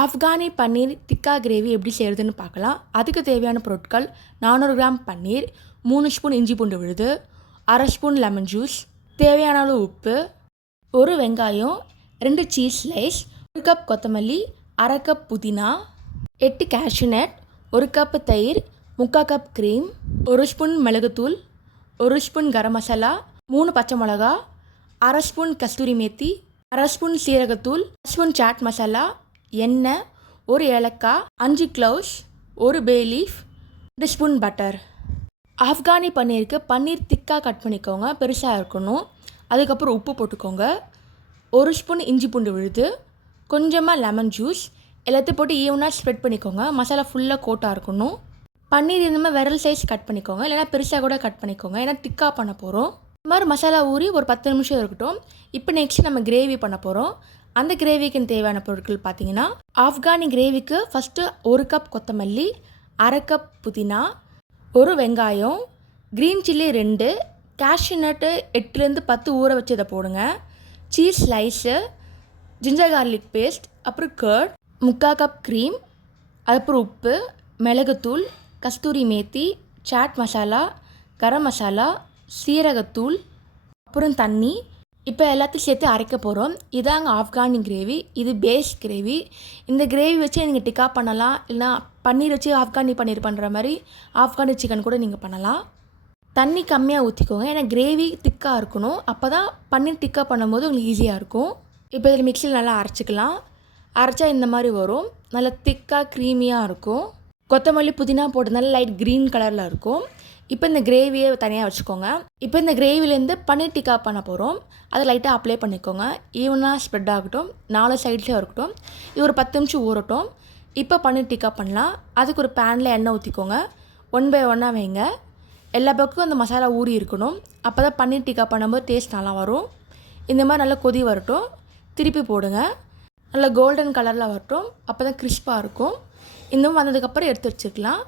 Afghani paneer tikka gravy எப்படி செய்கிறதுன்னு பார்க்கலாம். அதுக்கு தேவையான பொருட்கள் 400 கிராம் பன்னீர், 3 ஸ்பூன் இஞ்சி பூண்டு விழுது, அரை ஸ்பூன் லெமன் ஜூஸ், தேவையான அளவு உப்பு, ஒரு வெங்காயம், 2 சீஸ் ஸ்லைஸ், 1 கப் கொத்தமல்லி, அரை கப் புதினா, 8 கேஷ்யூ நட், 1 கப் தயிர், 3/4 கப் க்ரீம், 1 ஸ்பூன் மிளகுத்தூள், 1 ஸ்பூன் கரம் மசாலா, 3 பச்சை மிளகா, அரை ஸ்பூன் கஸ்தூரி மேத்தி, அரை ஸ்பூன் சீரகத்தூள், 1 ஸ்பூன் சாட் மசாலா, எண்ணெய், 1 ஏலக்காய், 5 cloves, 1 bay leaf, 2 spoon butter. Afghani பன்னீருக்கு பன்னீர் திக்காக கட் பண்ணிக்கோங்க, பெருசாக இருக்கணும். அதுக்கப்புறம் உப்பு போட்டுக்கோங்க, 1 ஸ்பூன் இஞ்சி பூண்டு விழுது, கொஞ்சமாக லெமன் ஜூஸ், எல்லாத்தையும் போட்டு ஈவனாக ஸ்ப்ரெட் பண்ணிக்கோங்க. மசாலா ஃபுல்லாக கோட்டாக இருக்கணும். பன்னீர் இந்த மாதிரி விரல் சைஸ் கட் பண்ணிக்கோங்க, இல்லைனா பெருசாக கூட கட் பண்ணிக்கோங்க, ஏன்னா திக்காக பண்ண போகிறோம். இந்த மாதிரி மசாலா ஊறி ஒரு 10 நிமிஷம் இருக்கட்டும். இப்போ நெக்ஸ்ட் நம்ம கிரேவி பண்ண போகிறோம். அந்த கிரேவிக்கு தேவையான பொருட்கள் பார்த்தீங்கன்னா, ஆஃப்கானி கிரேவிக்கு ஃபஸ்ட்டு 1 கப் கொத்தமல்லி, அரை கப் புதினா, 1 வெங்காயம், க்ரீன் சில்லி 2, கேஷ்யூ நட்டு 8லேருந்து 10 ஊற வச்சு இதை போடுங்க, cheese slice, ginger garlic paste, அப்புறம் கர்ட், 3/4 கப் க்ரீம், அதுக்கப்புறம் உப்பு, மிளகுத்தூள், கஸ்தூரி மேத்தி, சாட் மசாலா, கரம் மசாலா, சீரகத்தூள், அப்புறம் தண்ணி. இப்போ எல்லாத்தையும் சேர்த்து அரைக்க போகிறோம். இதாங்க ஆஃப்கானி கிரேவி. இது பேஸ் கிரேவி. இந்த கிரேவி வச்சு நீங்கள் டிக்கா பண்ணலாம், இல்லைனா பன்னீர் வச்சு ஆஃப்கானி பன்னீர் பண்ணுற மாதிரி ஆஃப்கானி சிக்கன் கூட நீங்கள் பண்ணலாம். தண்ணி கம்மியாக ஊற்றிக்கோங்க, ஏன்னா கிரேவி திக்காக இருக்கணும். அப்போ தான் பன்னீர் டிக்கா பண்ணும்போது உங்களுக்கு ஈஸியாக இருக்கும். இப்போ இதில் மிக்சியில் நல்லா அரைச்சிக்கலாம். அரைச்சா இந்த மாதிரி வரும், நல்லா திக்காக க்ரீமியாக இருக்கும். கொத்தமல்லி புதினா போட்டதுனால லைட் க்ரீன் கலரில் இருக்கும். இப்போ இந்த கிரேவியை தனியாக வச்சுக்கோங்க. இப்போ இந்த கிரேவிலேருந்து பன்னீர் டிக்கா பண்ண போகிறோம். அதை லைட்டாக அப்ளை பண்ணிக்கோங்க, ஈவனாக ஸ்ப்ரெட் ஆகட்டும், 4 சைட்லேயும் இருக்கட்டும். இது ஒரு 10 நிமிஷம் ஊறட்டும். இப்போ பன்னீர் டிக்கா பண்ணலாம். அதுக்கு ஒரு பேனில் எண்ணெய் ஊற்றிக்கோங்க, 1 பை 1 வைங்க. எல்லா பக்கமும் அந்த மசாலா ஊறி இருக்கணும். அப்போ தான் பன்னீர் டிக்கா பண்ணும்போது டேஸ்ட் நல்லா வரும். இந்த மாதிரி நல்லா கொதி வரட்டும், திருப்பி போடுங்க, நல்லா கோல்டன் கலரில் வரட்டும். அப்போ தான் கிறிஸ்பாக இருக்கும். இந்த மாதிரி வந்ததுக்கப்புறம் எடுத்து வச்சுக்கலாம்.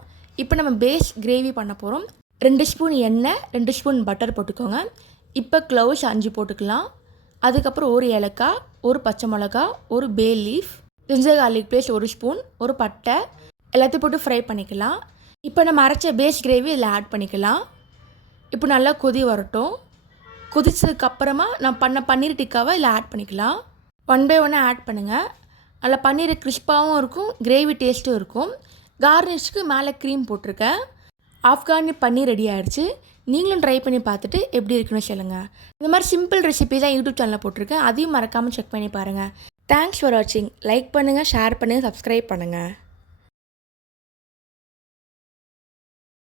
இப்போ நம்ம பேஸ் கிரேவி பண்ண போகிறோம். 2 ஸ்பூன் எண்ணெய், 2 ஸ்பூன் பட்டர் போட்டுக்கோங்க. இப்போ க்ளவுஸ் 5 போட்டுக்கலாம். அதுக்கப்புறம் 1 ஏலக்காய், 1 பச்சை மிளகா, 1 bay leaf, ginger garlic paste 1 spoon, 1 பட்டை, எல்லாத்தையும் போட்டு ஃப்ரை பண்ணிக்கலாம். இப்போ நம்ம அரைச்ச பேஸ் கிரேவி இதில் ஆட் பண்ணிக்கலாம். இப்போ நல்லா கொதி வரட்டும். கொதிச்சதுக்கப்புறமா நான் பண்ண பன்னீர் டிக்காவை இதில் ஆட் பண்ணிக்கலாம். 1 பை 1 ஆட் பண்ணுங்கள். நல்லா பன்னீர் கிறிஸ்பாகவும் இருக்கும், கிரேவி டேஸ்ட்டும் இருக்கும். கார்னிஷ்க்கு மேலே க்ரீம் போட்டிருக்கேன். ஆஃப்கானி பன்னீர் ரெடி ஆகிடுச்சு. நீங்களும் ட்ரை பண்ணி பார்த்துட்டு எப்படி இருக்குன்னு சொல்லுங்கள். இந்த மாதிரி சிம்பிள் ரெசிபி தான் யூடியூப் சேனலில் போட்டிருக்கேன், அதையும் மறக்காமல் செக் பண்ணி பாருங்கள். தேங்க்ஸ் ஃபார் வாட்சிங். லைக் பண்ணுங்கள், ஷேர் பண்ணுங்கள், சப்ஸ்கிரைப் பண்ணுங்கள்.